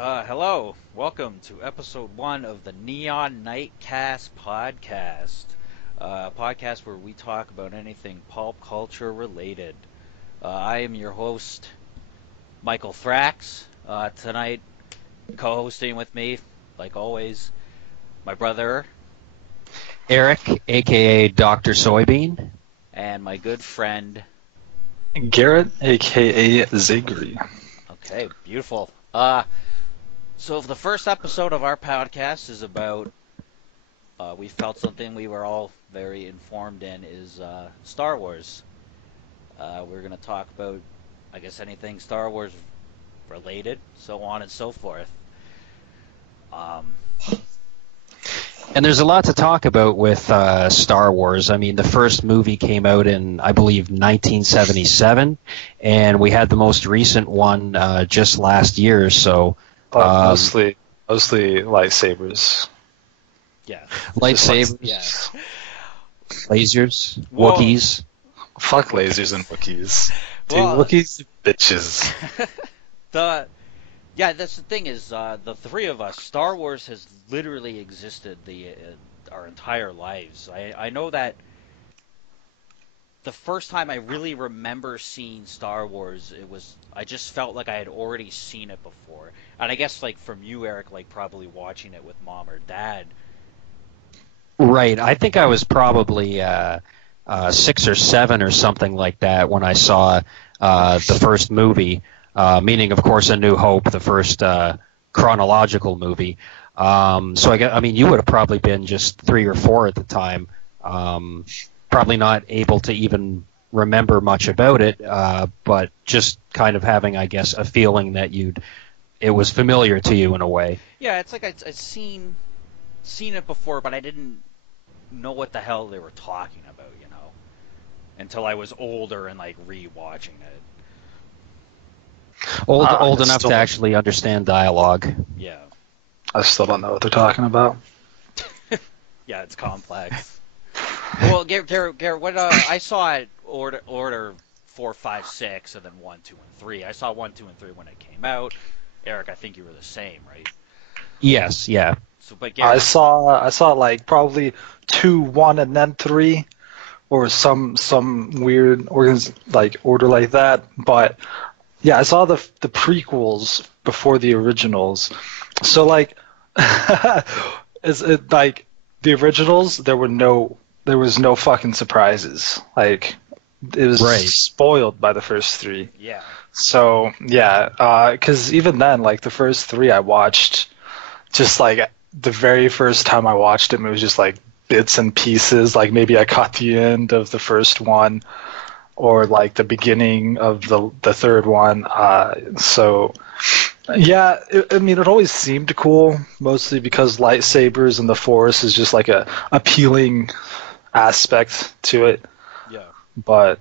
Hello, welcome to episode 1 of the Neon Nightcast podcast. A podcast where we talk about anything pulp culture related. I am your host, Michael Thrax. Tonight, co-hosting with me, like always, my brother Eric, aka Dr. Soybean. and my good friend. Garrett, aka Zagri. Okay, beautiful. So the first episode of our podcast is about, we felt something we were all very informed in is Star Wars. We're going to talk about, I guess, anything Star Wars related, so on and so forth. And there's a lot to talk about with Star Wars. I mean, the first movie came out in, I believe, 1977, and we had the most recent one just last year, so... Mostly lightsabers. Yeah. Lightsabers, Yeah. lasers, Whoa. Wookiees. Fuck lasers and Wookiees. Dude, Well, Wookiees are bitches. That's the thing is, the three of us, Star Wars has literally existed our entire lives. I know that the first time I really remember seeing Star Wars, I just felt like I had already seen it before. And I guess, like, from you, Eric, like, probably watching it with mom or dad. Right, I think I was probably 6 or 7 or something like that when I saw the first movie, meaning, of course, A New Hope, the first chronological movie. So I mean, you would have probably been just 3 or 4 at the time. Probably not able to even remember much about it, but just kind of having, I guess, a feeling that it was familiar to you in a way. Yeah, it's like I'd seen it before, but I didn't know what the hell they were talking about, until I was older and, like, re-watching it. Old enough to actually understand dialogue. Yeah. I still don't know what they're talking about. Yeah, it's complex. Well, Garrett, what I saw it order 4, 5, 6, and then 1, 2, and 3. I saw 1, 2, and 3 when it came out. Eric, I think you were the same, right? Yes, yeah. So, but Garrett, I saw like probably 2, 1, and then 3, or some weird order like that. But yeah, I saw the prequels before the originals. So like, is it like the originals? There was no fucking surprises. Like, it was spoiled by the first 3. Yeah. So yeah, because even then, like the first 3 I watched, just like the very first time I watched them, it was just like bits and pieces. Like maybe I caught the end of the first one, or like the beginning of the third one. So yeah, I mean, it always seemed cool, mostly because lightsabers and the Force is just like a appealing aspect to it. Yeah. But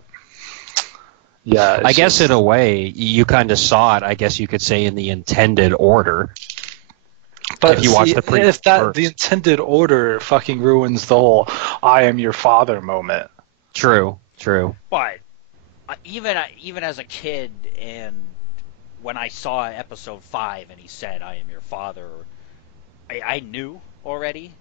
yeah, I guess in a way, you kind of saw it, I guess you could say, in the intended order. But if you watch the if first. the intended order fucking ruins the whole "I am your father" moment. True. But even as a kid, and when I saw episode 5 and he said, "I am your father," I knew already.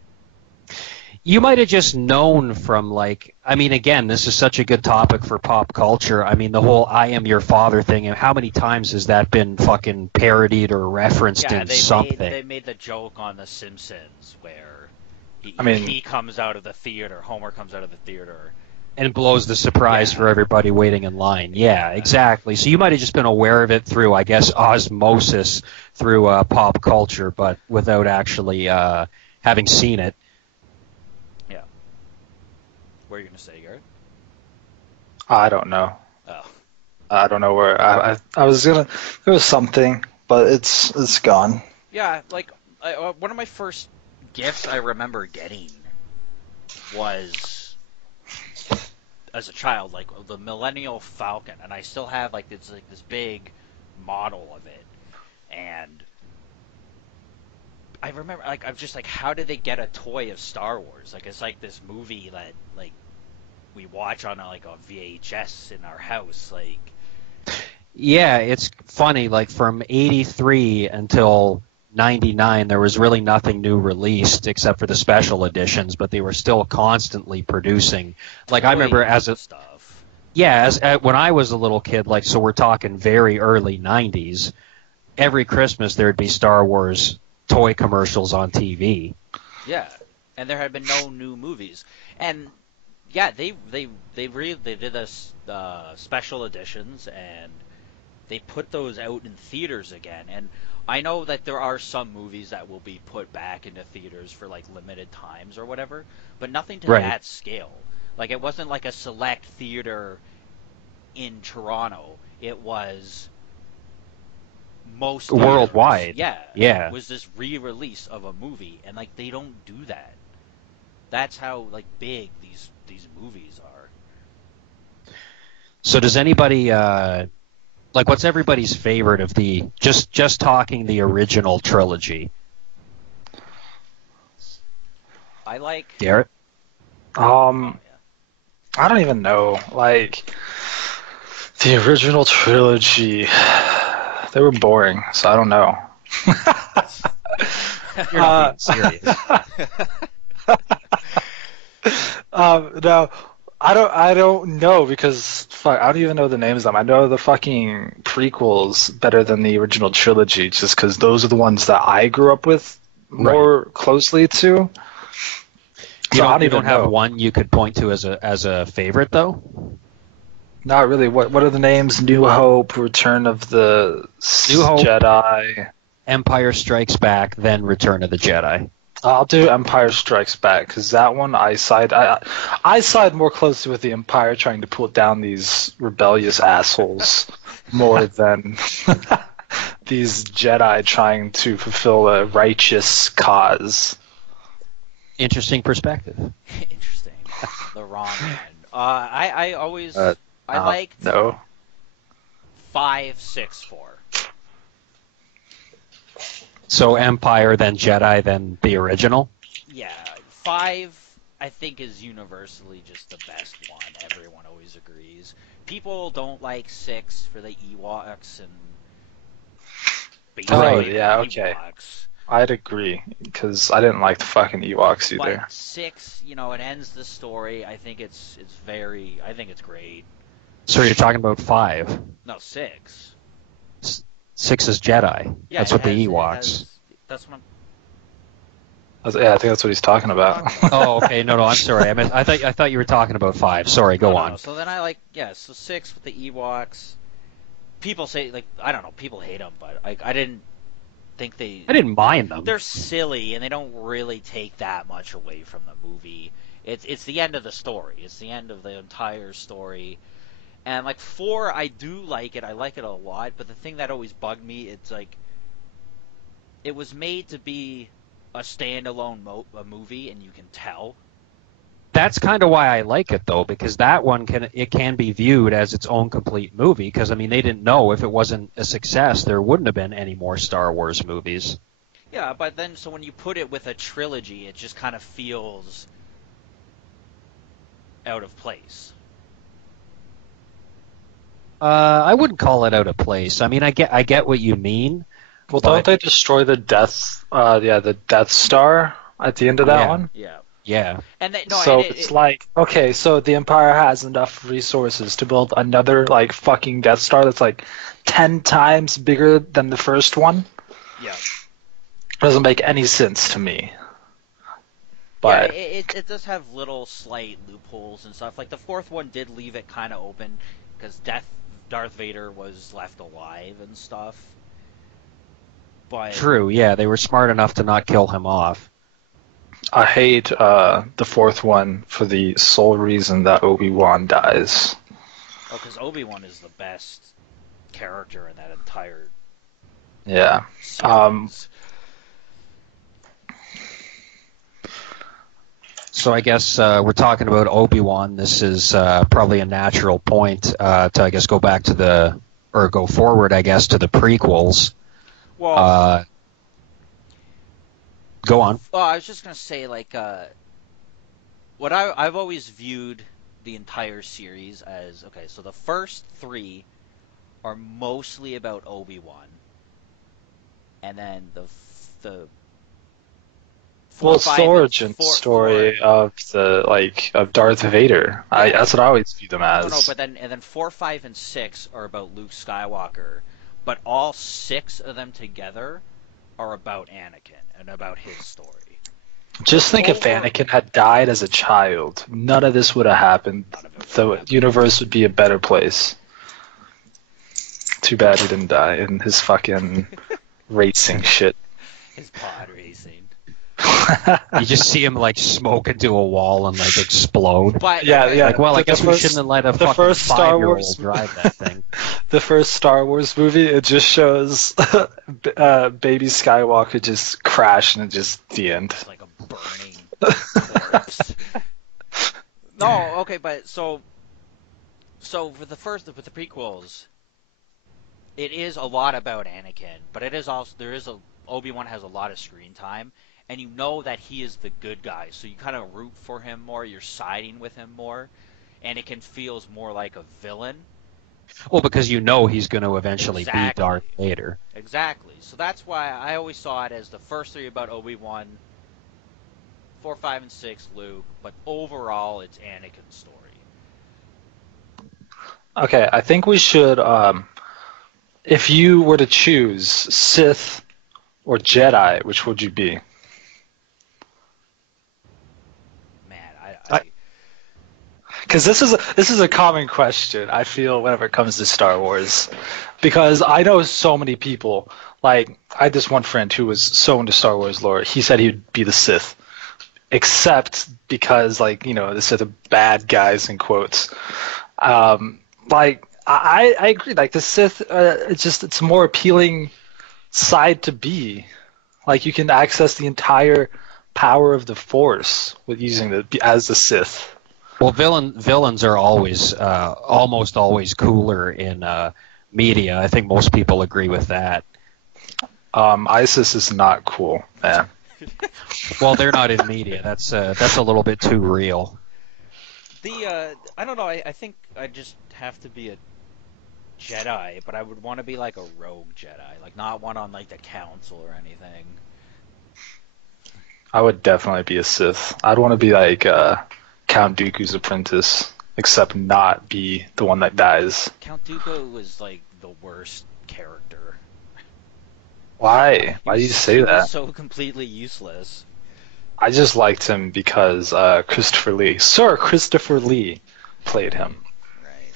You might have just known from, like, I mean, again, this is such a good topic for pop culture. I mean, the whole "I am your father" thing, and how many times has that been fucking parodied or referenced in something? They made the joke on The Simpsons where he comes out of the theater, Homer comes out of the theater. And blows the surprise for everybody waiting in line. Yeah, exactly. So you might have just been aware of it through, I guess, osmosis through pop culture, but without actually having seen it. Yeah. What are you going to say, Garrett? I don't know. Oh. I don't know where I was gonna. There was something, but it's gone. Yeah, like one of my first gifts I remember getting was, as a child, like the Millennial Falcon, and I still have like this big model of it, and I remember, like, I'm just like, how did they get a toy of Star Wars? Like, it's like this movie that, like, we watch on like a VHS in our house, like. Yeah, it's funny. Like from '83 until '99, there was really nothing new released except for the special editions, but they were still constantly producing. Like I remember Toys as and a stuff. yeah, when I was a little kid, like so we're talking very early '90s. Every Christmas there'd be Star Wars toy commercials on TV. Yeah, and there had been no new movies, and yeah, they did this special editions, and they put those out in theaters again. And I know that there are some movies that will be put back into theaters for like limited times or whatever, but nothing to Right. that scale. Like it wasn't like a select theater in Toronto. It was most theaters. Worldwide. Yeah, Yeah. was this re-release of a movie, and like they don't do that. That's how like big these movies are. So does anybody like what's everybody's favorite of the just talking the original trilogy? I like. Garrett? Oh, Um, I don't even know. Like the original trilogy, they were boring, so I don't know. You're not being serious. No, I don't know because fuck, I don't even know the names of them. I know the fucking prequels better than the original trilogy, just because those are the ones that I grew up with more closely to. You So I don't, you even don't have know. one you could point to as a favorite though? Not really. What are the names? New Hope, Return of the New Hope. Jedi. Empire Strikes Back, then Return of the Jedi. I'll do Empire Strikes Back because that one I side more closely with the Empire trying to put down these rebellious assholes more than these Jedi trying to fulfill a righteous cause. Interesting perspective. Interesting. The wrong one. I always I liked No. 5, 6, 4. So Empire, then Jedi, then the original? Yeah, 5 I think is universally just the best one. Everyone always agrees. People don't like 6 for the Ewoks and Oh, basically yeah, the okay. Ewoks. I'd agree because I didn't like the fucking Ewoks either. But 6, it ends the story. I think it's great. So you're talking about 5. No, 6. 6 is Jedi. Yeah, That's it what has, the it Ewoks. has- that's what Yeah, I think that's what he's talking about. Oh, okay. No, I'm sorry. I thought you were talking about 5. Sorry, go on. No. So then I like, so 6 with the Ewoks. People say, like, I don't know, people hate them, but I didn't think they... I didn't mind them. They're silly, and they don't really take that much away from the movie. It's the end of the story. It's the end of the entire story. And, like, 4, I do like it. I like it a lot, but the thing that always bugged me, it's like... It was made to be a standalone movie, and you can tell. That's kind of why I like it though, because that one can be viewed as its own complete movie. Because I mean, they didn't know if it wasn't a success, there wouldn't have been any more Star Wars movies. Yeah, but then so when you put it with a trilogy, it just kind of feels out of place. I wouldn't call it out of place. I mean, I get what you mean. Well, but- don't they destroy the the Death Star at the end of that Yeah. one? Yeah. Yeah. And So it's like, okay, so the Empire has enough resources to build another like fucking Death Star that's like 10 times bigger than the first one. yeah. Doesn't make any sense to me. But Yeah, it does have little slight loopholes and stuff. Like the fourth one did leave it kind of open because Darth Vader was left alive and stuff. But True. Yeah, they were smart enough to not kill him off. I hate the fourth one for the sole reason that Obi-Wan dies. Oh, because Obi-Wan is the best character in that entire Yeah. series. So I guess we're talking about Obi-Wan. This is probably a natural point to, I guess, go forward, I guess, to the prequels. Well, Go on. well, I was just gonna say, like, what I've always viewed the entire series as, okay, so the first 3 are mostly about Obi-Wan, and then the Well, four, it's five, the and origin story of of Darth Vader. That's what I always view them as. no, but then 4, 5, and 6 are about Luke Skywalker, but all 6 of them together are about Anakin and about his story. Just think if Anakin had died as a child, none of this would have happened. The universe would be a better place. Too bad he didn't die in his fucking racing shit. His pod racing. You just see him like smoke into a wall and like explode. But, yeah. Like, well, I guess we shouldn't have let a fucking first Star 5-year-old Wars drive that thing. The first Star Wars movie, it just shows baby Skywalker just crash and it's just the end. It's like a burning corpse. No, okay, but so with the prequels, it is a lot about Anakin, but it is also Obi-Wan has a lot of screen time, and you know that he is the good guy, so you kind of root for him more, you're siding with him more. Anakin feels more like a villain. Well, because you know he's going to eventually be Darth Vader. Exactly. So that's why I always saw it as the first 3 about Obi-Wan, 4, 5, and 6 Luke, but overall it's Anakin's story. Okay, I think we should, if you were to choose Sith or Jedi, which would you be? Man, because this is a common question, I feel, whenever it comes to Star Wars, because I know so many people. Like, I had this one friend who was so into Star Wars lore. He said he would be the Sith, except because, like, you know, the Sith are bad guys in quotes. Like, I agree. Like, the Sith, it's a more appealing side to be. Like, you can access the entire power of the Force with using as the Sith. Well, villains are always, almost always cooler in media. I think most people agree with that. ISIS is not cool, man. Well, they're not in media. That's a little bit too real. I don't know. I think I just have to be a Jedi, but I would want to be like a rogue Jedi, like not one on like the Council or anything. I would definitely be a Sith. I'd want to be like Count Dooku's apprentice, except not be the one that dies. Count Dooku was like the worst character. Why? Why do you say that? He was so completely useless. I just liked him because Sir Christopher Lee played him. Right.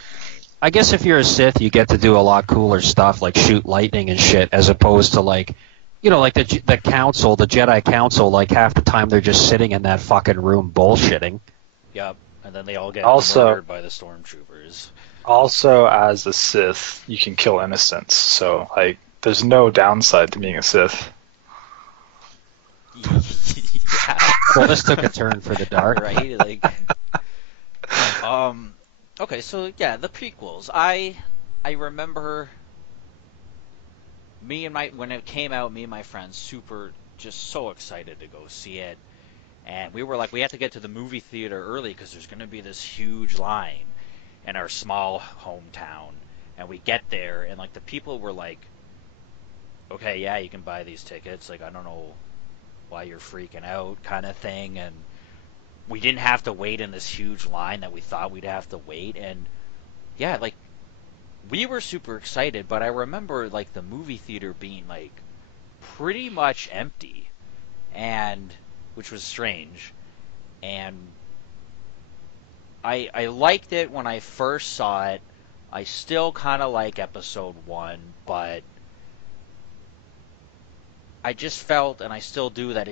I guess if you're a Sith, you get to do a lot cooler stuff, like shoot lightning and shit, as opposed to like, you know, like the council, the Jedi Council. Like half the time they're just sitting in that fucking room bullshitting. Yep, and then they all get murdered by the stormtroopers. Also, as a Sith, you can kill innocents, so like, there's no downside to being a Sith. Yeah. Well, this took a turn for the dark, right? Like, okay, so yeah, the prequels. I remember when it came out, me and my friends just so excited to go see it, and we were like, we have to get to the movie theater early because there's going to be this huge line in our small hometown, and we get there, and like the people were like, okay, yeah, you can buy these tickets. Like, I don't know why you're freaking out, kind of thing. And we didn't have to wait in this huge line that we thought we'd have to wait. And yeah, like, we were super excited, but I remember like the movie theater being like pretty much empty, and which was strange. And I liked it when I first saw it. I still kind of like episode 1, but I just felt, and I still do, that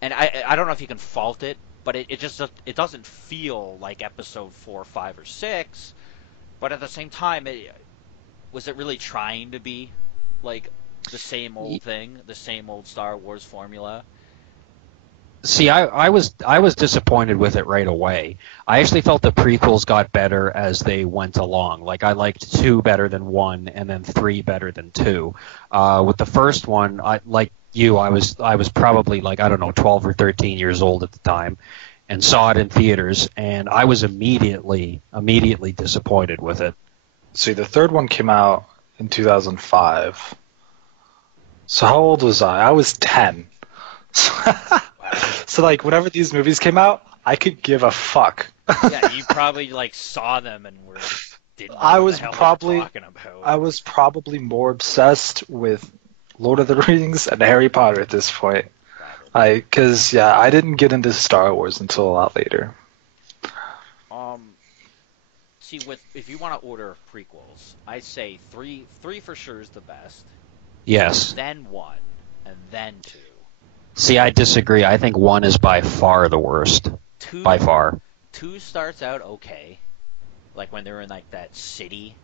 and I don't know if you can fault it, but it doesn't feel like episode 4, 5, or 6. But at the same time, was it really trying to be like the same old thing, the same old Star Wars formula? See, I was disappointed with it right away. I actually felt the prequels got better as they went along. Like, I liked 2 better than 1, and then 3 better than 2. With the first one, I was probably like, I don't know, 12 or 13 years old at the time, and saw it in theaters, and I was immediately disappointed with it. see, the third one came out in 2005. So how old was I? I was 10. So like whenever these movies came out, I could give a fuck. Yeah, you probably like saw them and didn't know I what was the hell probably they were talking about. I was probably more obsessed with Lord of the Rings and Harry Potter at this point. Because I didn't get into Star Wars until a lot later. See, if you want to order prequels, I say three for sure is the best. Yes. Then 1, and then 2. See, I disagree. I think 1 is by far the worst. 2, by far. 2 starts out okay, like when they're in like that city.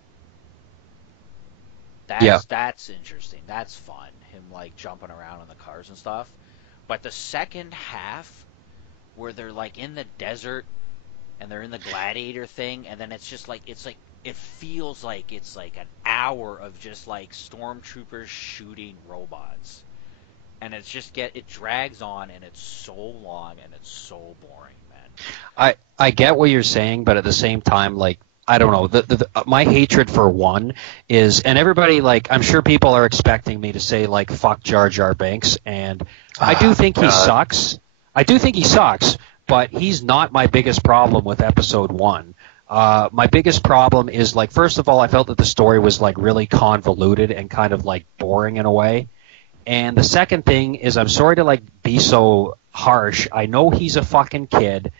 That's interesting. That's fun. Him like jumping around in the cars and stuff. But the second half, where they're like in the desert and they're in the gladiator thing, and then it's like it feels like it's like an hour of just like stormtroopers shooting robots, and it drags on, and it's so long and it's so boring, man. I get what you're saying, but at the same time, like, I don't know. My hatred for 1 is, and everybody, like, I'm sure people are expecting me to say, like, fuck Jar Jar Binks, and I do think he sucks. I do think he sucks, but he's not my biggest problem with Episode 1. My biggest problem is, like, first of all, I felt that the story was, like, really convoluted and kind of, like, boring in a way. And the second thing is, I'm sorry to, like, be so harsh. I know he's a fucking kid,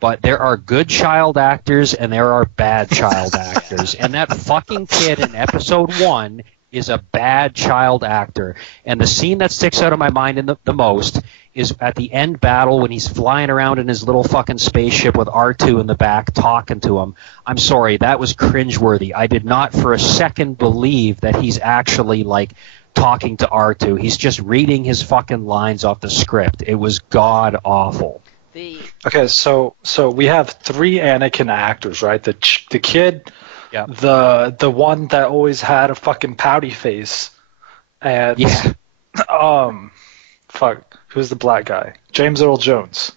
but there are good child actors and there are bad child actors. And that fucking kid in Episode 1 is a bad child actor. And the scene that sticks out of my mind the most is at the end battle when he's flying around in his little fucking spaceship with R2 in the back talking to him. I'm sorry, that was cringeworthy. I did not for a second believe that he's actually, like, talking to R2. He's just reading his fucking lines off the script. It was god-awful. Okay, so we have 3 Anakin actors, right? The kid, yep. the one that always had a fucking pouty face, and who's the black guy? James Earl Jones.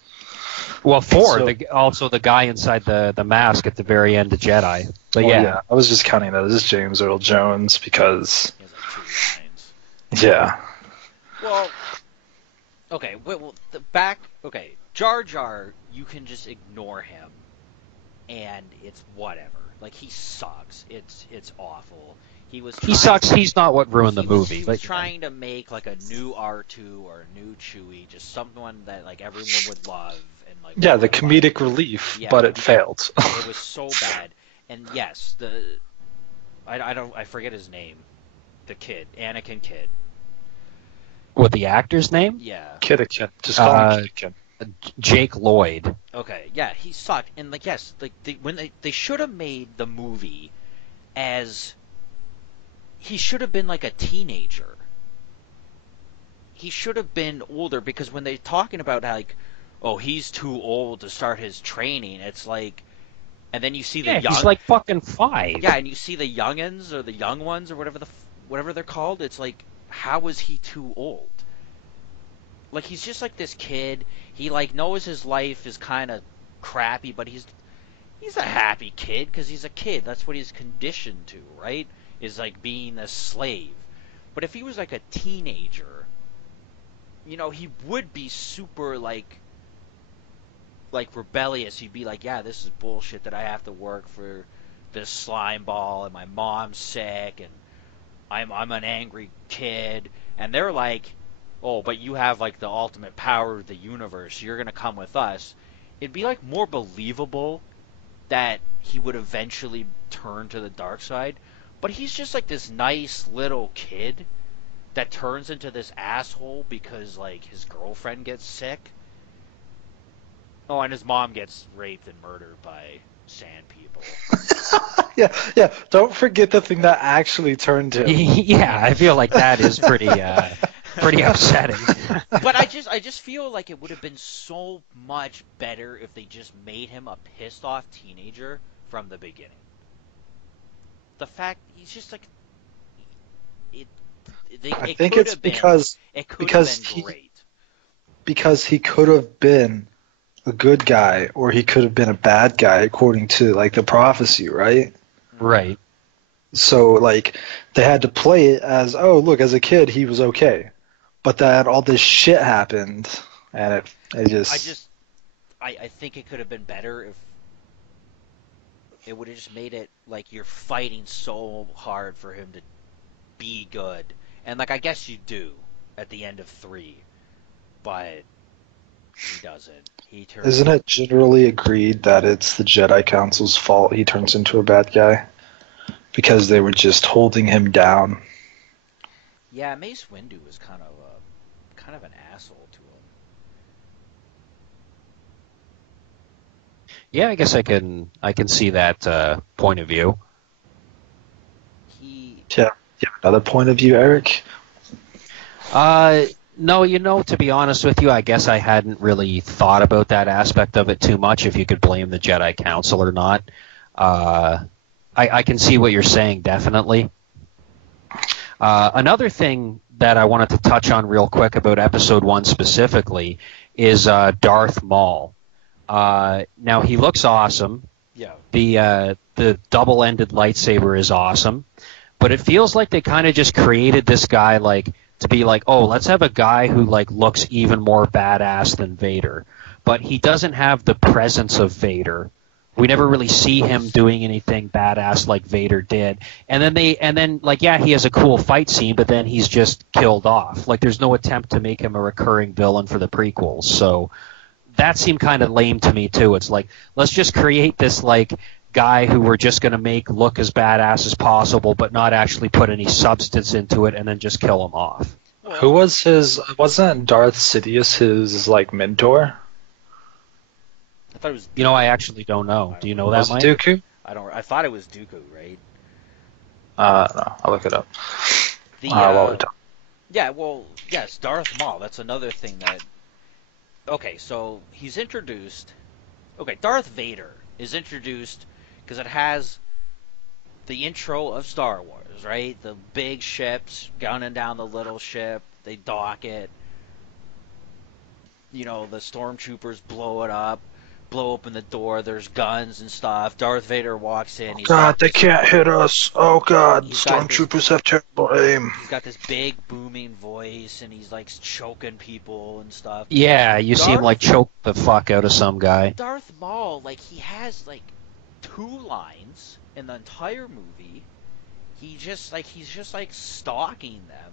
Well, 4, also the guy inside the mask at the very end of Jedi. But yeah, I was just counting that as James Earl Jones because he has like 2 lines. Yeah. Well, okay. Okay. Jar Jar, you can just ignore him, and it's whatever. Like, he sucks. It's awful. He sucks. He's not what ruined the movie. He was trying to make like a new R2 or a new Chewie, just someone that like everyone would love and like. Yeah, the comedic relief, but it failed. It was so bad. And yes, I forget his name, the kid, Anakin kid. What, the actor's name? Yeah. Kiddikin. Just call him Kiddikin. Jake Lloyd. Okay, yeah, he sucked. And like, yes, like they should have made the movie as he should have been like a teenager. He should have been older, because when they're talking about like, oh, he's too old to start his training, it's like, and then you see the young. He's like fucking 5. Yeah, and you see the youngins or the young ones or whatever they're called. It's like, how is he too old? Like, he's just like this kid. He like knows his life is kind of crappy, but he's a happy kid because he's a kid. That's what he's conditioned to, right? Is like being a slave. But if he was like a teenager, he would be super like rebellious. He'd be like, yeah, this is bullshit that I have to work for this slime ball, and my mom's sick, and I'm an angry kid. And they're like, oh, but you have like the ultimate power of the universe, you're gonna come with us. It'd be like more believable that he would eventually turn to the dark side. But he's just like this nice little kid that turns into this asshole because like his girlfriend gets sick. Oh, and his mom gets raped and murdered by sand people. Yeah. Don't forget the thing that actually turned him. Yeah, I feel like that is pretty upsetting. But I just feel like it would have been so much better if they just made him a pissed off teenager from the beginning. The fact he's just like I think it's because he could have been a good guy, or he could have been a bad guy according to like the prophecy, right? Right. So like they had to play it as, oh look, as a kid he was okay, but then all this shit happened, and it just I think it could have been better if it would have just made it like you're fighting so hard for him to be good, and like I guess you do at the end of 3, but he doesn't. He turns. isn't it generally agreed that it's the Jedi Council's fault he turns into a bad guy because they were just holding him down. Yeah, Mace Windu was kind of an asshole to him. Yeah, I guess I can see that point of view. He Yeah, you have another point of view, Eric? No, to be honest with you, I guess I hadn't really thought about that aspect of it too much, if you could blame the Jedi Council or not. I can see what you're saying, definitely. Another thing that I wanted to touch on real quick about Episode 1 specifically is Darth Maul. Now, he looks awesome. Yeah. The double-ended lightsaber is awesome. But it feels like they kind of just created this guy like to be like, oh, let's have a guy who like looks even more badass than Vader. But he doesn't have the presence of Vader. We never really see him doing anything badass like Vader did. And then like, yeah, he has a cool fight scene, but then he's just killed off. Like, there's no attempt to make him a recurring villain for the prequels. So that seemed kind of lame to me too. It's like, let's just create this like guy who we're just going to make look as badass as possible, but not actually put any substance into it, and then just kill him off. Who was wasn't Darth Sidious his like mentor? I thought it was. I actually don't know. Do you know that, Was it Mike? Dooku? I thought it was Dooku, right? No, I'll look it up. While we're talking. Yeah, well, yes, Darth Maul. That's another thing that. Okay, so he's introduced. Okay, Darth Vader is introduced because it has the intro of Star Wars, right? The big ships gunning down the little ship. They dock it. The stormtroopers blow it up, blow open the door. There's guns and stuff. Darth Vader walks in. God, they can't hit us. Oh God, He's got stormtroopers have terrible aim. He's got this big booming voice, and he's like choking people and stuff. Yeah, you see him like choke the fuck out of some guy. Darth Maul, like he has like 2 lines in the entire movie. He's just like stalking them.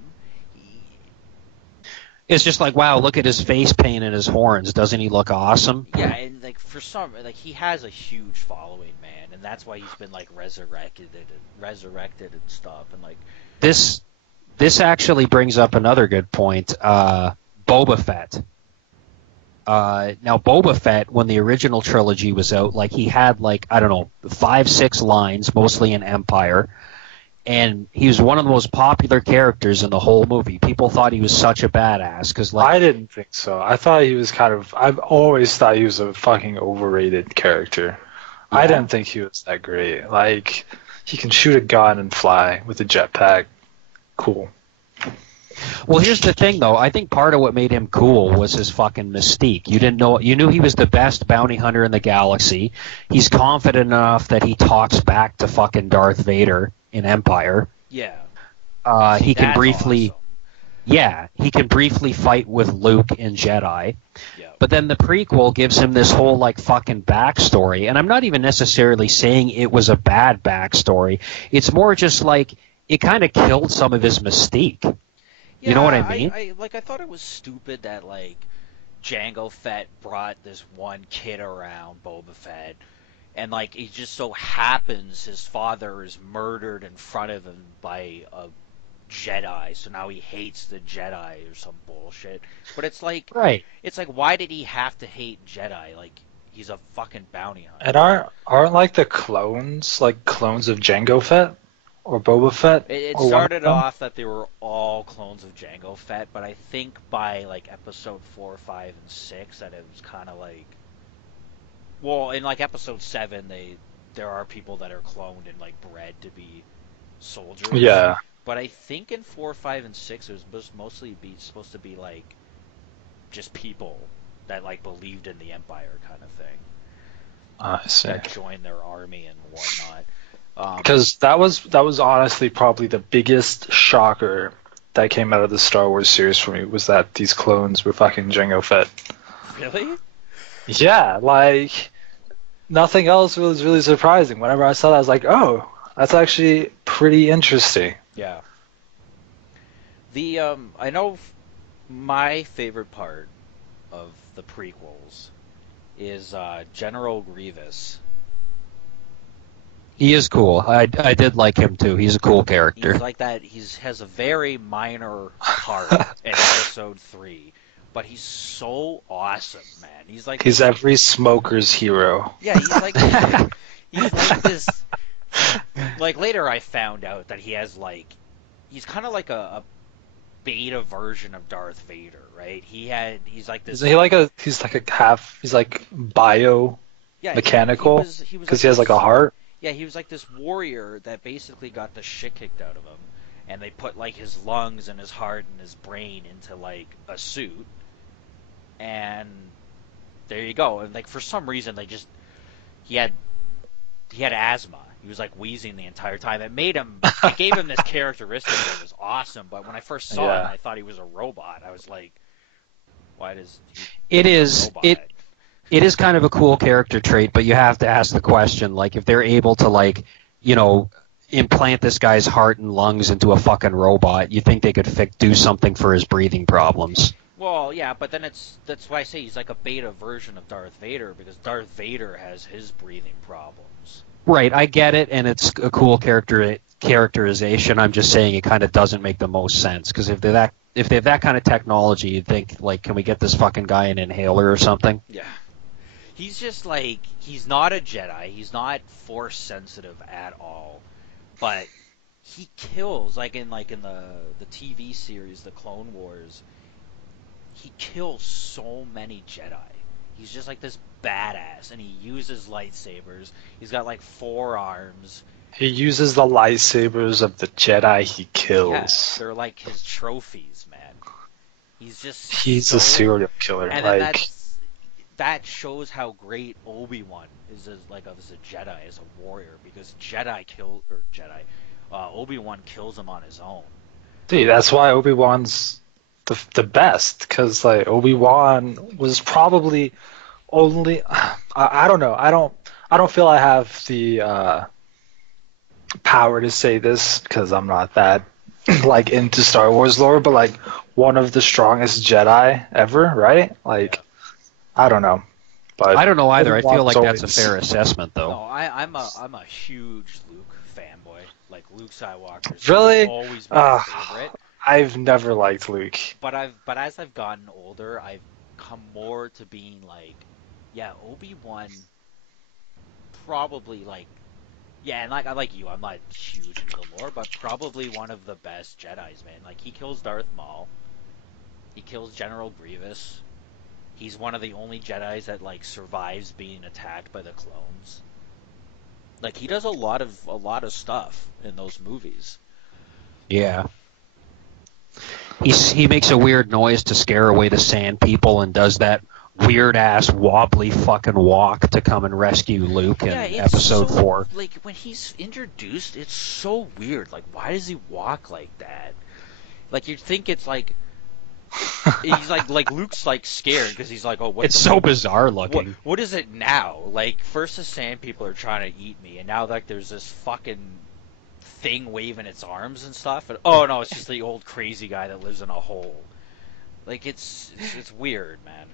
It's just like, wow, look at his face paint and his horns. Doesn't he look awesome? Yeah, and like for some, like he has a huge following, man, and that's why he's been like resurrected and stuff, and like this actually brings up another good point. Boba Fett. Now, Boba Fett, when the original trilogy was out, like he had like, I don't know, 5-6 lines, mostly in Empire. And he was one of the most popular characters in the whole movie. People thought he was such a badass because, like, I didn't think so. I thought he was I've always thought he was a fucking overrated character. Yeah. I didn't think he was that great. Like, he can shoot a gun and fly with a jetpack. Cool. Well, here's the thing, though. I think part of what made him cool was his fucking mystique. You knew he was the best bounty hunter in the galaxy. He's confident enough that he talks back to fucking Darth Vader in Empire. Yeah. He can briefly, awesome. Yeah, he can briefly fight with Luke in Jedi. Yeah. But then the prequel gives him this whole like fucking backstory, and I'm not even necessarily saying it was a bad backstory. It's more just like it kind of killed some of his mystique. Yeah, you know what I mean? I thought it was stupid that like Jango Fett brought this one kid around, Boba Fett. And, like, it just so happens his father is murdered in front of him by a Jedi, so now he hates the Jedi or some bullshit. But it's like, right. It's like, why did he have to hate Jedi? Like, he's a fucking bounty hunter. And aren't like the clones, like clones of Jango Fett? Or Boba Fett? It started off that they were all clones of Jango Fett, but I think by, like, episode 4, 5, and 6 that it was kind of like... Well, in like episode 7, there are people that are cloned and like bred to be soldiers. Yeah. But I think in 4, 5, and 6, it was mostly supposed to be like just people that like believed in the Empire kind of thing. I see. That joined their army and whatnot. Because that was honestly probably the biggest shocker that came out of the Star Wars series for me, was that these clones were fucking Jango Fett. Really? Yeah, like nothing else was really surprising. Whenever I saw that, I was like, oh, that's actually pretty interesting. Yeah. I know my favorite part of the prequels is General Grievous. He is cool. I did like him too. He's a cool character. He's like that. He has a very minor part in Episode 3, but he's so awesome, man. He's every smoker's hero. Yeah, he's like this. Like later, I found out that he has he's kind of like a beta version of Darth Vader, right? He's like this. He's like bio mechanical because he has like a heart. Yeah, he was like this warrior that basically got the shit kicked out of him, and they put like his lungs and his heart and his brain into like a suit, and there you go. And like for some reason he had asthma. He was like wheezing the entire time. It gave him this characteristic that was awesome. But when I first saw him, I thought he was a robot. I was like, why does he? It is kind of a cool character trait, but you have to ask the question, like, if they're able to, implant this guy's heart and lungs into a fucking robot, you think they could do something for his breathing problems. Well, yeah, but then that's why I say he's like a beta version of Darth Vader, because Darth Vader has his breathing problems. Right, I get it, and it's a cool characterization. I'm just saying it kind of doesn't make the most sense, because if they have that kind of technology, you'd think, like, can we get this fucking guy an inhaler or something? Yeah. He's just he's not a Jedi. He's not Force sensitive at all. But he kills, in the TV series, the Clone Wars. He kills so many Jedi. He's just like this badass, and he uses lightsabers. He's got 4 arms. He uses the lightsabers of the Jedi he kills. Yeah, they're like his trophies, man. He's a serial killer. And that shows how great Obi-Wan is as a Jedi, as a warrior, because Obi-Wan kills him on his own. Dude, that's why Obi-Wan's the best, because Obi-Wan was probably only I don't know. I don't feel I have the power to say this, because I'm not that into Star Wars lore, but one of the strongest Jedi ever, right? I don't know. But I don't know either. I feel like that's a fair assessment, though. No, I'm a huge Luke fanboy. Luke Skywalker's really always been my favorite. I've never liked Luke. But as I've gotten older, I've come more to being Obi-Wan probably and I like you, I'm not huge into the lore, but probably one of the best Jedis, man. He kills Darth Maul. He kills General Grievous. He's one of the only Jedis that survives being attacked by the clones. He does a lot of stuff in those movies. Yeah. He makes a weird noise to scare away the sand people, and does that weird ass wobbly fucking walk to come and rescue Luke in Episode 4. When he's introduced, it's so weird. Why does he walk like that? You'd think it's he's Luke's scared because he's oh, what? It's so bizarre looking. What is it now? First the sand people are trying to eat me, and now there's this fucking thing waving its arms and stuff. And, oh no, it's just the old crazy guy that lives in a hole. It's weird, man.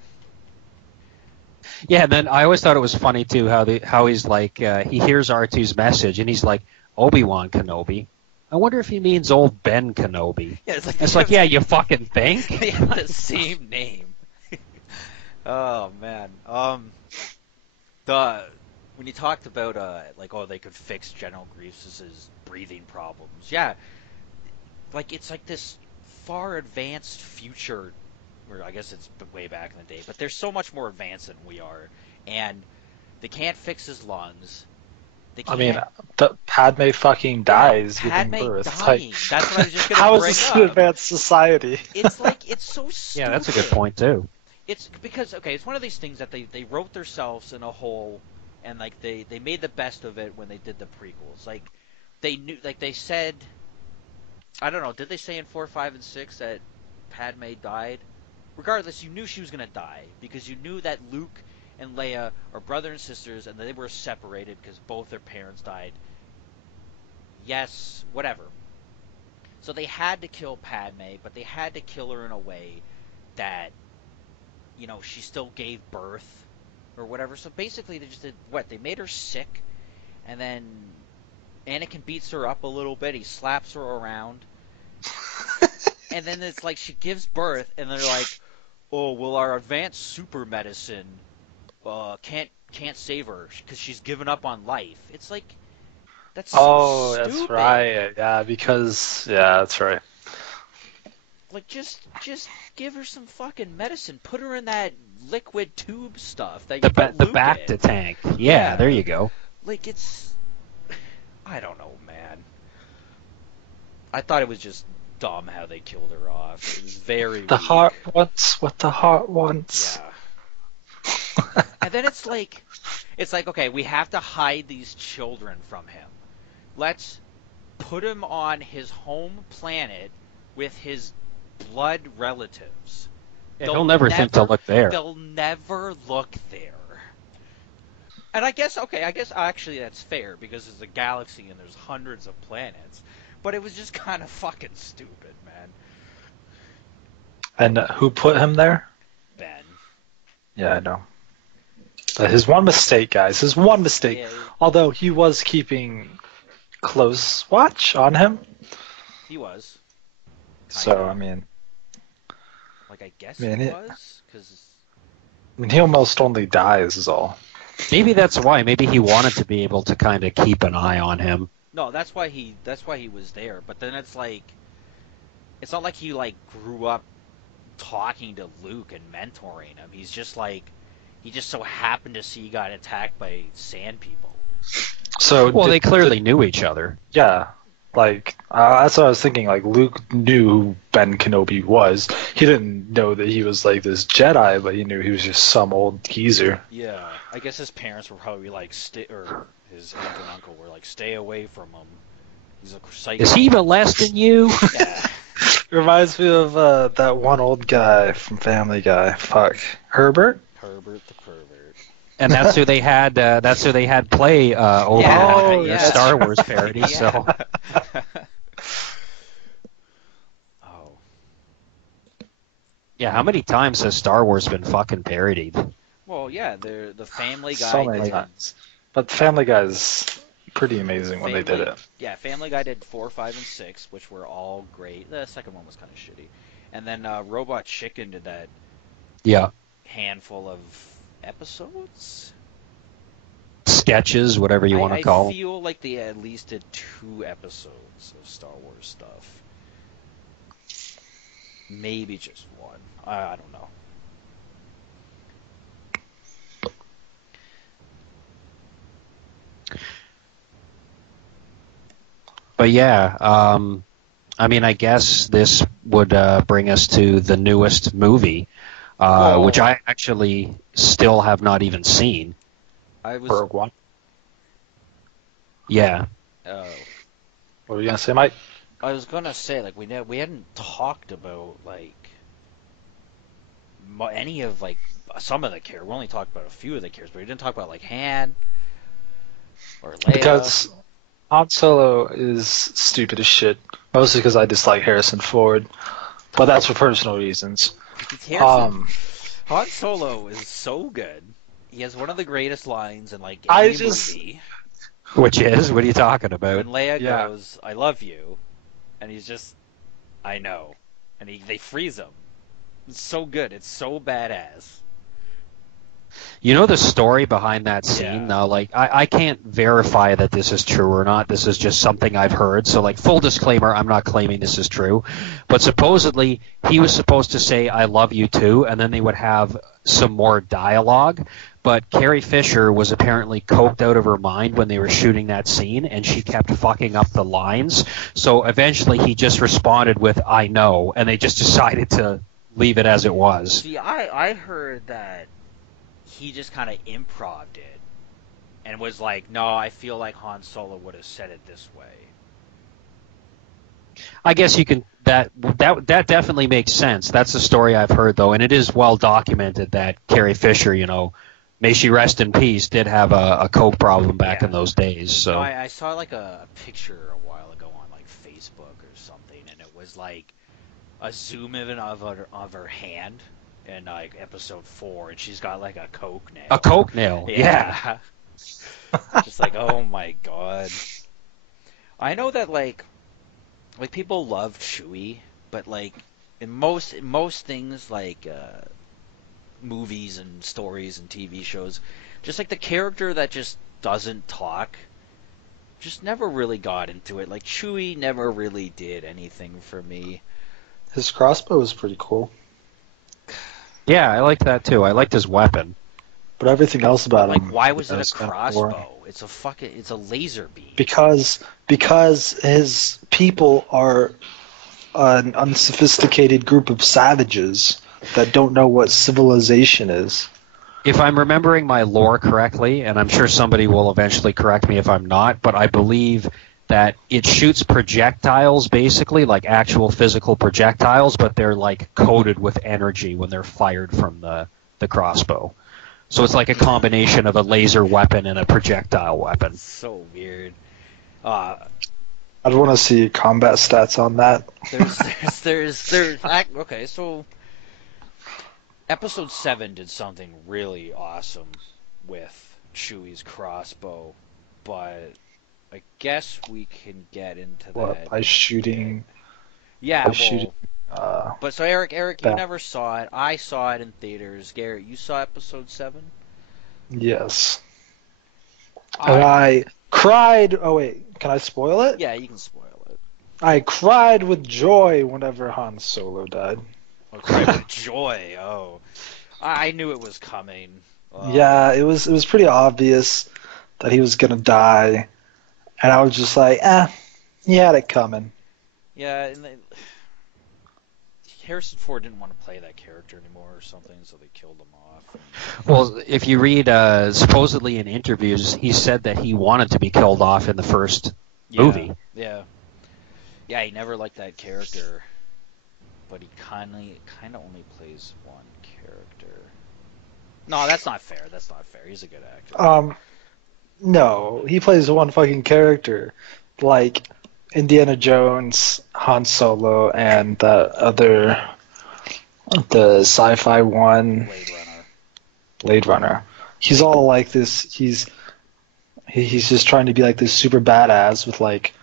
Yeah, and then I always thought it was funny too how he's he hears R2's message and he's like, Obi-Wan Kenobi. I wonder if he means old Ben Kenobi. Yeah, yeah, you fucking think? They have the same name. Oh man. When you talked about they could fix General Grievous's breathing problems. Yeah. It's this far advanced future, or I guess it's way back in the day, but they're so much more advanced than we are, and they can't fix his lungs. The Padme fucking dies giving birth. Dying. That's what I was just going to bring up. How is this an advanced society? It's so stupid. Yeah, that's a good point too. It's because, it's one of these things that they wrote themselves in a hole and like they made the best of it when they did the prequels. Like they knew, like they said, I don't know, did they say in 4, 5, and 6 that Padme died? Regardless, you knew she was gonna die because you knew that Luke and Leia are brother and sisters, and they were separated because both their parents died. Yes, whatever. So they had to kill Padme, but they had to kill her in a way that, you know, she still gave birth or whatever. So basically, they just did what? They made her sick, and then Anakin beats her up a little bit. He slaps her around, and then it's like she gives birth, and they're like, "Oh, well, our advanced super medicine can't save her because she's given up on life." It's like that's so stupid. That's right. Yeah, because that's right. Like just give her some fucking medicine. Put her in that liquid tube stuff that you put The Luke Bacta in. tank. Yeah, there you go. Like it's, I don't know, man. I thought it was just dumb how they killed her off. It was very The weak. heart wants what the heart wants. Yeah. And then it's like okay, we have to hide these children from him. Let's put him on his home planet with his blood relatives. Yeah, he'll never think to look there. They'll never look there. And I guess actually that's fair because it's a galaxy and there's hundreds of planets. But it was just kind of fucking stupid, man. And who put him there? Ben. Yeah, I know. His one mistake, guys. His one mistake. Yeah. Although he was keeping close watch on him. He was. So, I mean... Like, I guess Man, he was? Because... I mean, he almost only dies is all. Maybe that's why. Maybe he wanted to be able to kind of keep an eye on him. No, that's why he was there. But then it's like... It's not like he, like, grew up talking to Luke and mentoring him. He's just like... He just so happened to see he got attacked by sand people. So well, they clearly knew each other. Yeah. Like, that's what I was thinking. Like, Luke knew who Ben Kenobi was. He didn't know that he was, like, this Jedi, but he knew he was just some old geezer. Yeah. I guess his parents were probably like, or his aunt and uncle were like, stay away from him. He's a psycho. Is he even less than you? Yeah. Reminds me of that one old guy from Family Guy. Fuck. Herbert? Herbert the pervert. And that's who they had. That's who they had play over their Star Wars parody. Yeah. So. Oh. Yeah, how many times has Star Wars been fucking parodied? Well, yeah, the Family Guy. So many times. But Family Guy is pretty amazing when they did it. Yeah, Family Guy did 4, 5, and 6, which were all great. The second one was kind of shitty. And then Robot Chicken did that handful of episodes? Sketches, whatever you want to call them. I feel like they at least did 2 episodes of Star Wars stuff. Maybe just 1. I don't know. But yeah, I mean, I guess this would bring us to the newest movie, which I actually still have not even seen. Rogue One? Yeah. Oh. What were you going to say, Mike? I was going to say, like, we hadn't talked about, like, any of, like, some of the characters. We only talked about a few of the characters, but we didn't talk about, like, Han or Leia. Because Han Solo is stupid as shit. Mostly because I dislike Harrison Ford. But that's for personal reasons. Han Solo is so good. He has one of the greatest lines in, like, any movie. Which is? What are you talking about? When Leia goes, I love you, and he's just, I know. And they freeze him. It's so good. It's so badass. You know the story behind that scene? Now, like, I can't verify that this is true or not. This is just something I've heard. So, like, full disclaimer, I'm not claiming this is true. But supposedly, he was supposed to say, I love you too, and then they would have some more dialogue. But Carrie Fisher was apparently coked out of her mind when they were shooting that scene, and she kept fucking up the lines. So eventually he just responded with, I know, and they just decided to leave it as it was. See, I heard that he just kind of improv'd it. and was like, no, I feel like Han Solo would have said it this way. I guess you can that definitely makes sense. That's a story I've heard though, and it is well documented that Carrie Fisher, may she rest in peace, did have a coke problem back in those days. So No, I saw like a picture a while ago on like Facebook or something, and it was like a zoom in of her hand in like episode 4, and she's got like a coke nail. A coke nail, yeah. Just like, oh my god. I know that like people love Chewie, but like in most things like movies and stories and TV shows, just like the character that just doesn't talk, just never really got into it. Like Chewie never really did anything for me. His crossbow was pretty cool. Yeah, I liked that too. I liked his weapon. But everything else about him. Like, why was it a crossbow? It's a laser beam. Because his people are an unsophisticated group of savages that don't know what civilization is. If I'm remembering my lore correctly, and I'm sure somebody will eventually correct me if I'm not, but I believe that it shoots projectiles, basically, like actual physical projectiles, but they're like coated with energy when they're fired from the crossbow. So it's like a combination of a laser weapon and a projectile weapon. So weird. I'd want to see combat stats on that. Okay, so Episode 7 did something really awesome with Chewie's crossbow, but I guess we can get into that. By shooting? Yeah, shooting, but so Eric, you never saw it. I saw it in theaters. Garrett, you saw Episode 7? Yes. And I cried. Oh wait, can I spoil it? Yeah, you can spoil it. I cried with joy whenever Han Solo died. Oh, cried with joy. Oh, I knew it was coming. Yeah, it was pretty obvious that he was gonna die, and I was just like, he had it coming. Yeah, and Harrison Ford didn't want to play that character anymore or something, so they killed him off. Well, if you read supposedly in interviews, he said that he wanted to be killed off in the first movie. Yeah, he never liked that character, but he kind of only plays one character. No, that's not fair. He's a good actor. No, he plays one fucking character, like Indiana Jones, Han Solo, and the sci-fi one, Blade Runner. He's all like this. He's just trying to be like this super badass with like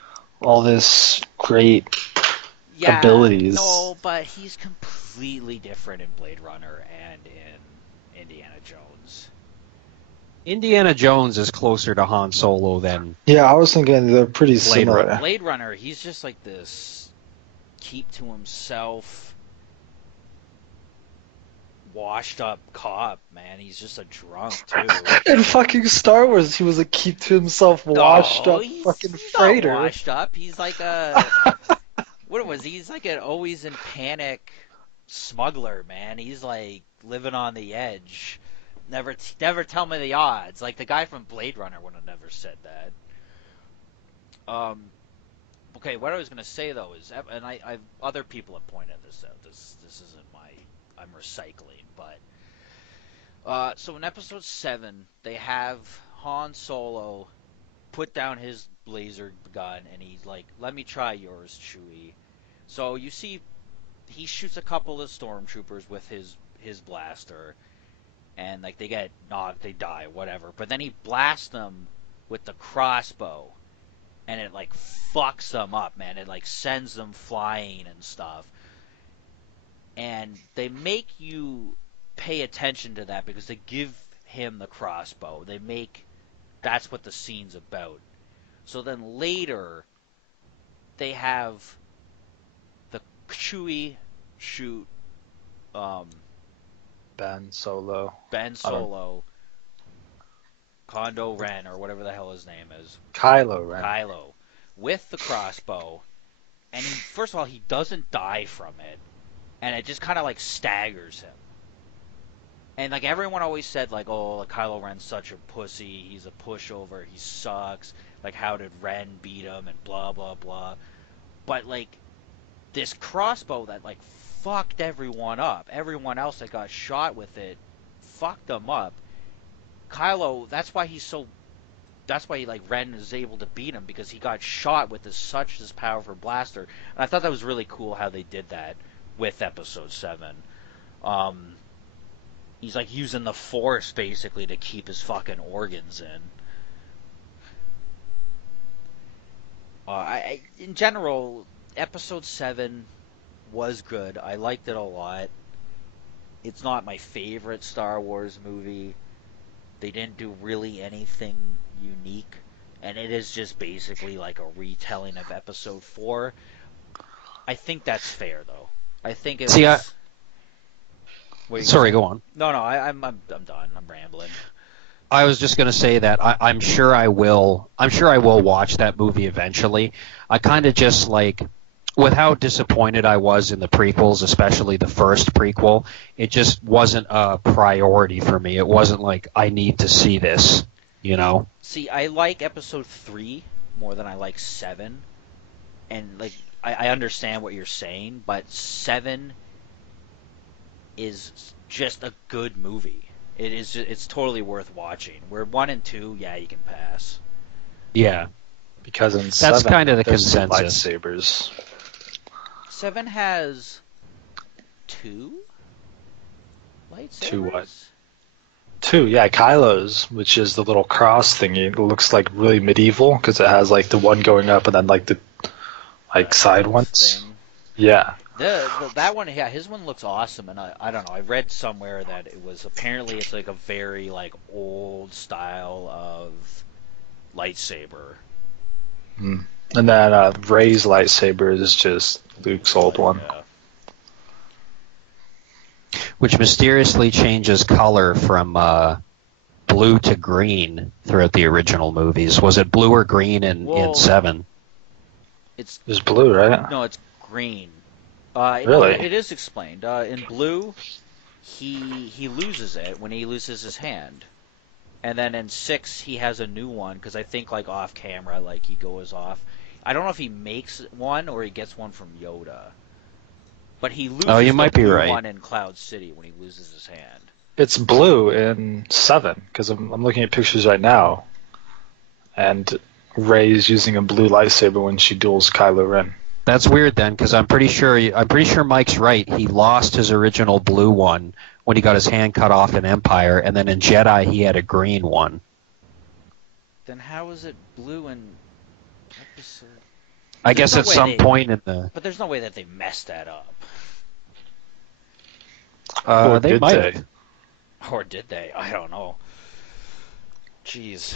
all this great abilities. No, but he's completely different in Blade Runner and in Indiana Jones. Indiana Jones is closer to Han Solo than... Yeah, I was thinking they're pretty similar. Blade Runner, he's just like this keep to himself, washed up cop, man. He's just a drunk, too. In fucking Star Wars, he was a keep to himself, washed up fucking freighter. Not washed up. He's like a... What was he? He's like an always in panic smuggler, man. He's like living on the edge. Never tell me the odds. Like the guy from Blade Runner would have never said that. Okay, what I was gonna say though is, and I've other people have pointed this out. This isn't I'm recycling, but so in Episode 7 they have Han Solo put down his laser gun and he's like, "Let me try yours, Chewie." So you see, he shoots a couple of stormtroopers with his blaster. And like they get knocked, they die, whatever. But then he blasts them with the crossbow, and it like fucks them up, man. It like sends them flying and stuff. And they make you pay attention to that because they give him the crossbow. That's what the scene's about. So then later, they have the Chewie shoot. Ben Solo, Kondo Ren, or whatever the hell his name is. Kylo Ren. Kylo, with the crossbow, and first of all, he doesn't die from it, and it just kind of like staggers him. And like everyone always said, like, oh, like, Kylo Ren's such a pussy. He's a pushover. He sucks. Like, how did Ren beat him? And blah blah blah. But like this crossbow that like fucked everyone up. Everyone else that got shot with it fucked them up. Kylo, that's why he's so. That's why like Ren is able to beat him because he got shot with this powerful blaster. And I thought that was really cool how they did that with Episode 7. He's like using the Force basically to keep his fucking organs in. In general, Episode 7 was good. I liked it a lot. It's not my favorite Star Wars movie. They didn't do really anything unique, and it is just basically like a retelling of Episode 4. I think that's fair, though. I think it was... Sorry, go on. No, I'm done. I'm rambling. I was just going to say that I'm sure I will. I'm sure I will watch that movie eventually. I kind of just like, with how disappointed I was in the prequels, especially the first prequel, it just wasn't a priority for me. It wasn't like I need to see this, you know. See, I like Episode 3 more than I like 7, and like I understand what you're saying, but 7 is just a good movie. It's totally worth watching. Where 1 and 2, yeah, you can pass. Yeah, because in that's 7, kind of the there's consensus. Lightsabers. 7 has 2 lightsabers. 2 what? 2, yeah, Kylo's, which is the little cross thingy. It looks like really medieval because it has like the one going up and then like the side ones. Thing. Yeah. That one, yeah, his one looks awesome, and I don't know. I read somewhere that it was apparently it's like a very like old style of lightsaber. Mm. And then Rey's lightsaber is just Luke's old one. Yeah. Which mysteriously changes color from blue to green throughout the original movies. Was it blue or green in 7? It's blue, right? No, it's green. Really? It is explained. In blue, he loses it when he loses his hand, and then in 6 he has a new one because I think like off camera, like he goes off. I don't know if he makes one or he gets one from Yoda, but he loses you might the be blue right. one in Cloud City when he loses his hand. It's blue in 7 because I'm looking at pictures right now, and Rey's using a blue lightsaber when she duels Kylo Ren. That's weird then, because I'm pretty sure Mike's right. He lost his original blue one when he got his hand cut off in Empire, and then in Jedi he had a green one. Then how is it blue in Episode? I guess at some point in the. But there's no way that they messed that up. Or they did might they? have. Or did they? I don't know. Jeez.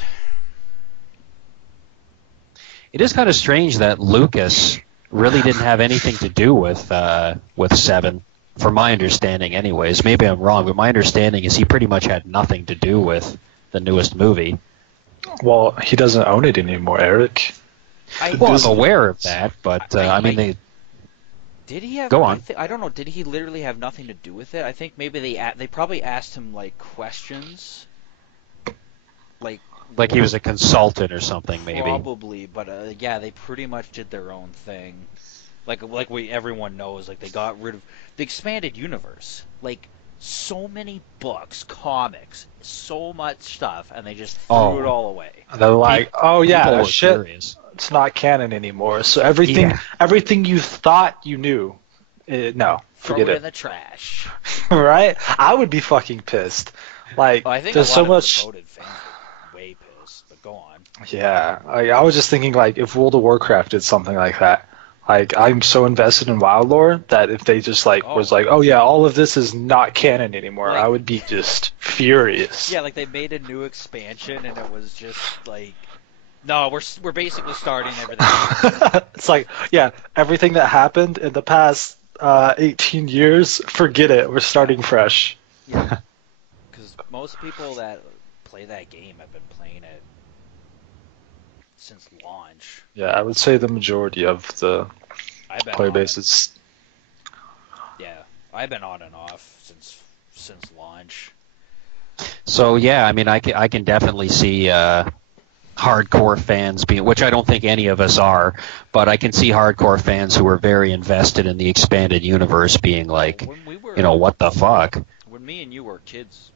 It is kind of strange that Lucas really didn't have anything to do with 7, from my understanding anyways. Maybe I'm wrong, but my understanding is he pretty much had nothing to do with the newest movie. Well, he doesn't own it anymore, Eric. I'm aware of that, but I mean they... Did he have... Go on. I don't know, did he literally have nothing to do with it? I think maybe they probably asked him, like, questions. Like he was a consultant or something, maybe. Probably, but yeah, they pretty much did their own thing. Like everyone knows, like they got rid of the expanded universe. Like so many books, comics, so much stuff, and they just threw it all away. And they're like, oh yeah, shit, furious. It's not canon anymore. So everything you thought you knew, no, forget Throw it it. in the trash. Right? I would be fucking pissed. Like, I think there's a lot so of much. devoted fans are way pissed. But go on. Yeah, I was just thinking like if World of Warcraft did something like that. Like I'm so invested in WoW lore that if they just was like, oh yeah, all of this is not canon anymore, I would be just furious. Yeah, like they made a new expansion and it was just like, no, we're basically starting everything. It's like, yeah, everything that happened in the past 18 years, forget it. We're starting fresh. Yeah, because most people that play that game have been playing it since launch. Yeah, I would say the majority of the player base is. Yeah, I've been on and off since launch. So yeah, I mean, I can definitely see hardcore fans being, which I don't think any of us are, but I can see hardcore fans who are very invested in the expanded universe being like, When we were, what the fuck? when me and you were kids,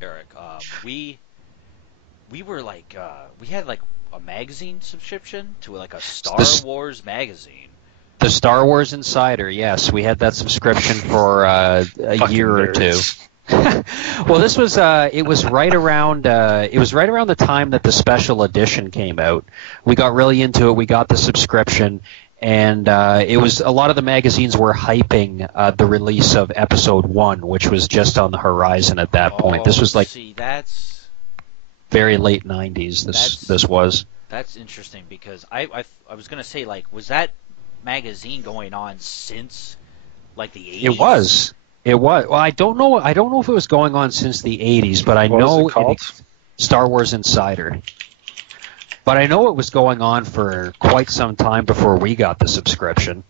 Eric, we were like, we had like a magazine subscription to like a Star Wars magazine. The Star Wars Insider, yes, we had that subscription for a year or two. Well, this was it was right around the time that the special edition came out. We got really into it. We got the subscription, and it was a lot of the magazines were hyping the release of Episode 1, which was just on the horizon at that point. This was like that's very late 90s. This was. That's interesting because I was gonna say, like, was that magazine going on since like the 80s? It was. Well, I don't know if it was going on since the 80s, but I know it's Star Wars Insider. But I know it was going on for quite some time before we got the subscription.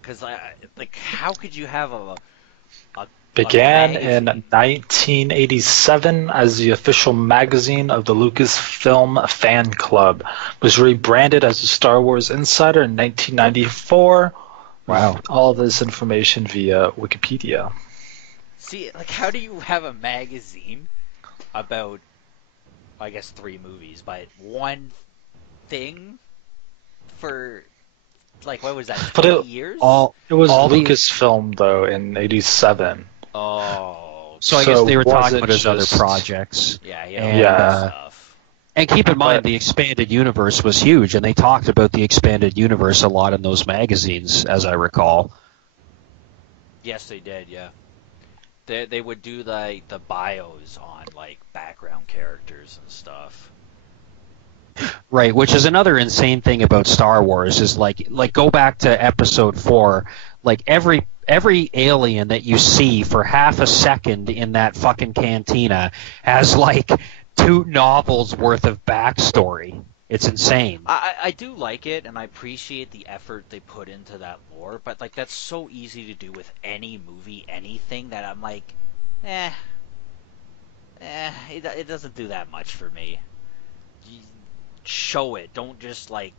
Because like, how could you have a Began in 1987 as the official magazine of the Lucasfilm Fan Club. Was rebranded as the Star Wars Insider in 1994. Wow. All this information via Wikipedia. See, like, how do you have a magazine about, I guess, 3 movies, but one thing for, like, what was that, 20 years? It was Lucasfilm, though, in 87. Oh. So I guess they were talking about his other projects. Yeah. Stuff. And keep in mind, the expanded universe was huge, and they talked about the expanded universe a lot in those magazines, as I recall. Yes, they did, yeah. They would do the bios on, like, background characters and stuff. Right, which is another insane thing about Star Wars, is like go back to Episode 4, like every alien that you see for half a second in that fucking cantina has, like, 2 novels worth of backstory. It's insane. I do like it, and I appreciate the effort they put into that lore, but, like, that's so easy to do with any movie, anything, that I'm like, it doesn't do that much for me. You show it, don't just, like,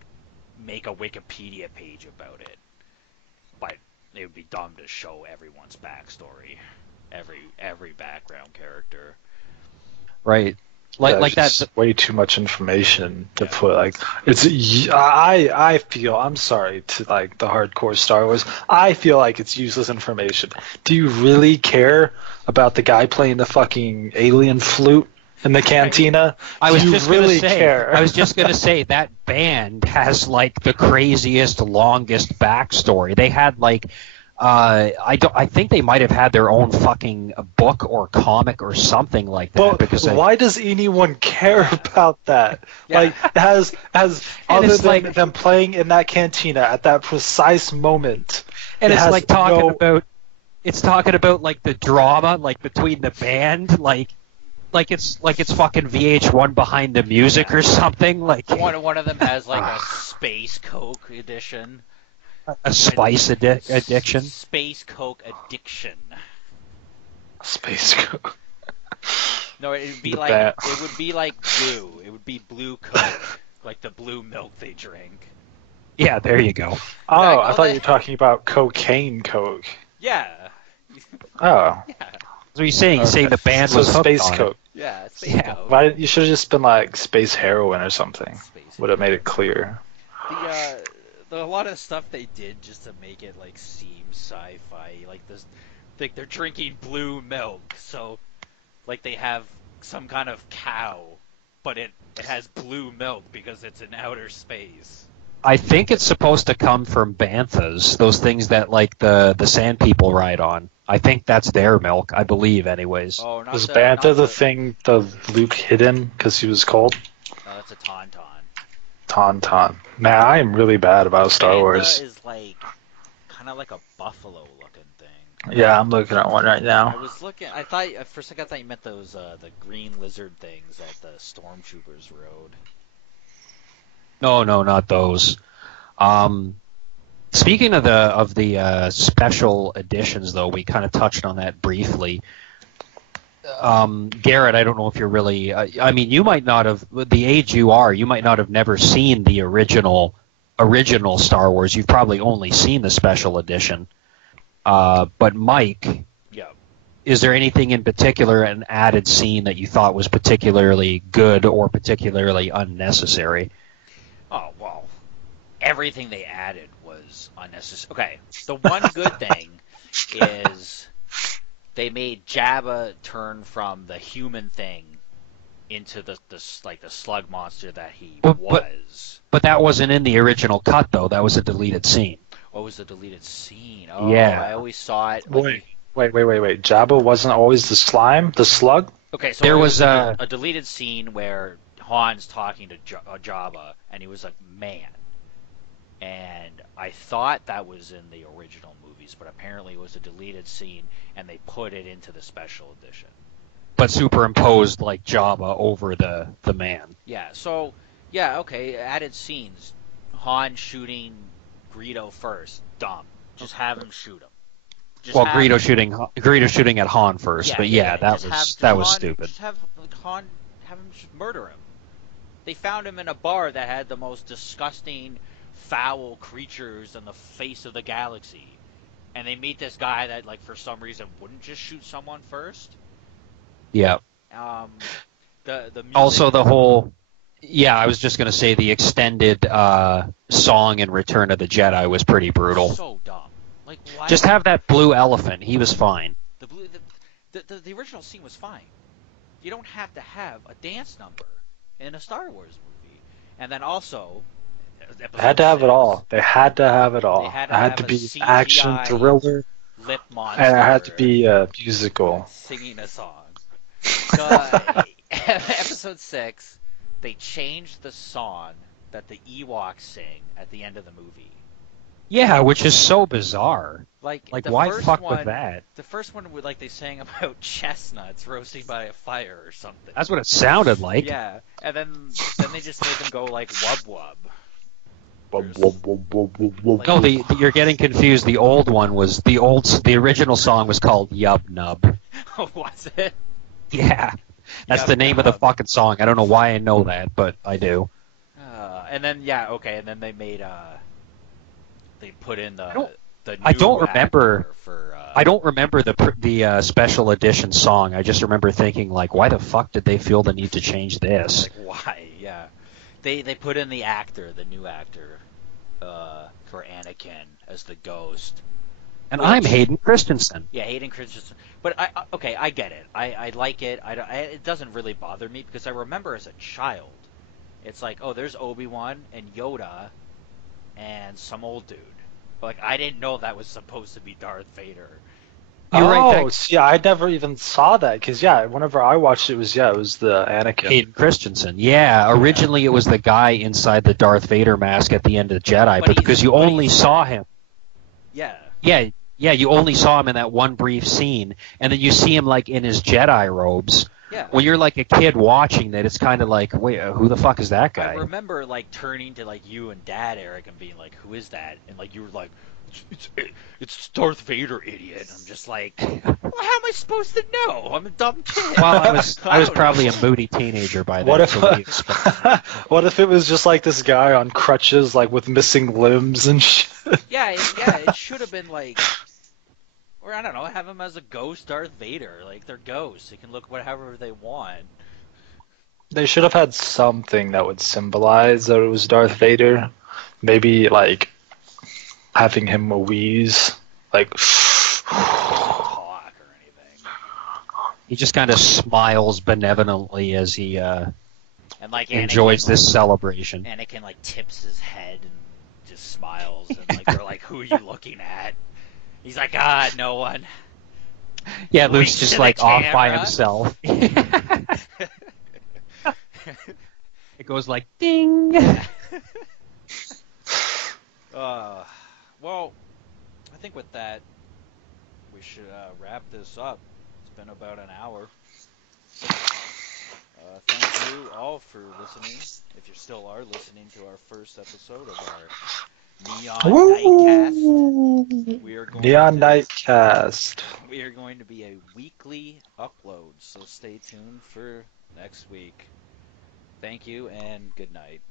make a Wikipedia page about it. But it would be dumb to show everyone's backstory, every background character. Right. Like that's way too much information to put. Like, I feel, I'm sorry to, like, the hardcore Star Wars, I feel like it's useless information. Do you really care about the guy playing the fucking alien flute in the cantina? I was just gonna say that band has, like, the craziest, longest backstory. They had, like, I think they might have had their own fucking book or comic or something like that. But why does anyone care about that? Yeah. Like, has other than them playing in that cantina at that precise moment. And it's like talking about like the drama, like, between the band, like it's fucking VH1 behind the music or something. Like, one of them has, like, a Space Coke edition. A spice addiction? Space Coke addiction. Space Coke. No, it would be like blue. It would be blue Coke, like the blue milk they drink. Yeah, there you go. Oh, I thought you were talking about cocaine Coke. Yeah. Oh. Yeah. So you're saying the band was hooked Space on Coke. It. Yeah, Space Coke. Why, you should have just been like Space Heroin or something. Would have made it clear. A lot of stuff they did just to make it, like, seem sci-fi, like this, like they're drinking blue milk, so, like, they have some kind of cow, but it has blue milk because it's in outer space. I think it's supposed to come from banthas, those things that, like, the sand people ride on. I think that's their milk, I believe, anyways. Oh, was bantha the thing the Luke hid in because he was cold? That's a tauntaun. Tauntaun. Man, I am really bad about Star Wars. Is, like, kind of like a buffalo-looking thing. Yeah, I'm looking at one right now. I was looking. I thought for a second I thought you meant those the green lizard things that the stormtroopers rode. No, not those. Speaking of the special editions, though, we kind of touched on that briefly. Garrett, I don't know if you're really. I mean, you might not have the age you are. You might not have never seen the original Star Wars. You've probably only seen the special edition. But Mike, Yeah. is there anything in particular, an added scene that you thought was particularly good or particularly unnecessary? Oh, well, everything they added was unnecessary. Okay, the one good thing is they made Jabba turn from the human thing into the slug monster that he was. But that wasn't in the original cut, though. That was a deleted scene. What was the deleted scene? Oh, Yeah. I always saw it. Wait. Jabba wasn't always the slime, the slug? Okay, so There it was a deleted scene where Han's talking to Jabba, and he was like, man. And I thought that was in the original movies, but apparently it was a deleted scene, and they put it into the special edition. But superimposed like Jabba over the man. Yeah, so, yeah, okay, added scenes. Han shooting Greedo first, dumb. Just have him shoot him. Greedo shooting at Han first, but that was stupid. Just have Han have him just murder him. They found him in a bar that had the most disgusting, foul creatures on the face of the galaxy, and they meet this guy that, like, for some reason wouldn't just shoot someone first. Yeah. The music, also the whole. Yeah, I was just gonna say the extended song in Return of the Jedi was pretty brutal. So dumb. Like, why? Just have that blue elephant. He was fine. The original scene was fine. You don't have to have a dance number in a Star Wars movie. And then also, They had to have it all. They had to have it all. They had It had to have be a CGI action, thriller, lip monster, and it had to be a musical. singing a song. So, episode 6, they changed the song that the Ewoks sing at the end of the movie. Yeah, which is so bizarre. Like the why first fuck one, with that? The first one, like, they sang about chestnuts roasting by a fire or something. That's what it sounded like. Yeah, and then they just made them go like wub wub. No, you're getting confused. The old one was the original song was called Yub Nub. Oh, was it? Yeah, that's Yub the name of the Nub. fucking song. I don't know why I know that, but I do. And then and then they made they put in the new I don't remember. actor for. I don't remember the special edition song. I just remember thinking, like, why the fuck did they feel the need to change this? Like, why? Yeah, they put in the new actor, for Anakin as the ghost. And I'm Hayden Christensen. Yeah, Hayden Christensen. But I get it. I like it. It doesn't really bother me because I remember as a child, it's like, oh, there's Obi-Wan and Yoda, and some old dude. Like, I didn't know that was supposed to be Darth Vader. You're right. See, I never even saw that because whenever I watched it was the Anakin. Hayden Christensen. Yeah, originally it was the guy inside the Darth Vader mask at the end of Jedi, but because you only saw him. Yeah. Yeah, you only saw him in that one brief scene, and then you see him like in his Jedi robes. Yeah. When you're like a kid watching that, it's kind of like, wait, who the fuck is that guy? I remember like turning to like you and Dad, Eric, and being like, "Who is that?" And like you were like, "It's Darth Vader, idiot." I'm just like, "Well, how am I supposed to know? I'm a dumb kid." Well, I was probably a moody teenager by then. What if so we expect- what if it was just like this guy on crutches, like with missing limbs and shit? Yeah, it should have been like, or I don't know, have him as a ghost Darth Vader. Like, they're ghosts; they can look whatever they want. They should have had something that would symbolize that it was Darth Vader. Maybe like having him wheeze, like. Talk or anything. he just kind of smiles benevolently as he And like enjoys Anakin, this celebration. Anakin like tips his head and just smiles, and like they're like, "Who are you looking at?" He's like, no one. Yeah, Luke's Winks just to like the off by camera. himself. It goes like ding. Well, I think with that, we should wrap this up. It's been about an hour. Thank you all for listening. If you still are listening to our first episode of our Neon Nightcast. We are going Neon to Nightcast. we are going to be a weekly upload, so stay tuned for next week. Thank you and good night.